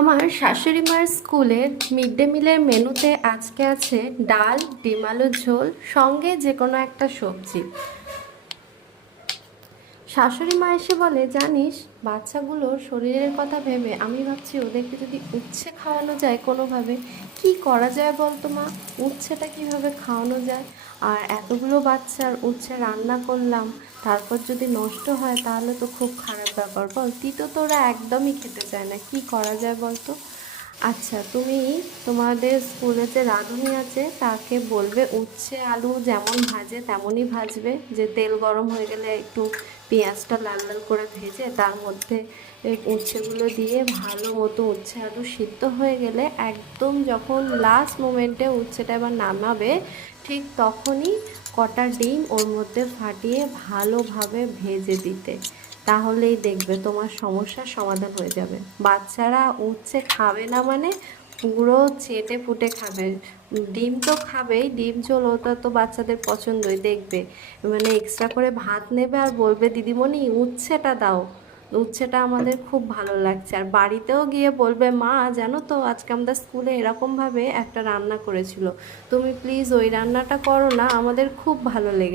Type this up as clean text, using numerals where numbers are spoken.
আমার শাশুড়ি মার স্কুলের মিড ডে মিলের মেনুতে আজকে আছে ডাল, ডিম আলুর ঝোল, সঙ্গে যে কোনো একটা সবজি। শাশুড়ি মা এসে বলে, জানিস, বাচ্চাগুলোর শরীরের কথা ভেবে আমি ভাবছি ওদেরকে যদি উচ্ছে খাওয়ানো যায় কোনোভাবে। কি করা যায় বলতো মা? উচ্ছেটা কিভাবে খাওয়ানো যায়? আর এতগুলো বাচ্চার উচ্ছে রান্না করলাম, তারপর যদি নষ্ট হয় তাহলে তো খুব খারাপ ব্যাপার। বল, তিতো তো ওরা একদমই খেতে চায় না, কি করা যায় বলতো? আচ্ছা, তুমি তোমাদের স্কুলে যে রাঁধুনি আছে তাকে বলবে উচ্ছে আলু যেমন ভাজে তেমনই ভাজবে, যে তেল গরম হয়ে গেলে একটু পেঁয়াজটা লাল লাল করে ভেজে তার মধ্যে এই উচ্ছেগুলো দিয়ে ভালো মতো উচ্ছে আলু সিদ্ধ হয়ে গেলে একদম যখন লাস্ট মোমেন্টে উচ্ছেটা এবার নামাবে, ঠিক তখনই কটা ডিম ওর মধ্যে ফাটিয়ে ভালোভাবে ভেজে দিতে। তাহলেই দেখবে তোমার সমস্যার সমাধান হয়ে যাবে। বাচ্চারা উচ্ছে খাবে না মানে পুরো চেটে পুটে খাবে। ডিম তো খাবেই, ডিম ঝোল ওটা তো বাচ্চাদের পছন্দই, দেখবে মানে এক্সট্রা করে ভাত নেবে আর বলবে, দিদিমণি উচ্ছেটা দাও, উচ্ছেটা আমাদের খুব ভালো লাগছে। আর বাড়িতেও গিয়ে বলবে, মা জানো তো আজকে আমাদের স্কুলে এরকমভাবে একটা রান্না করেছিল, তুমি প্লিজ ওই রান্নাটা করো না, আমাদের খুব ভালো লেগেছে।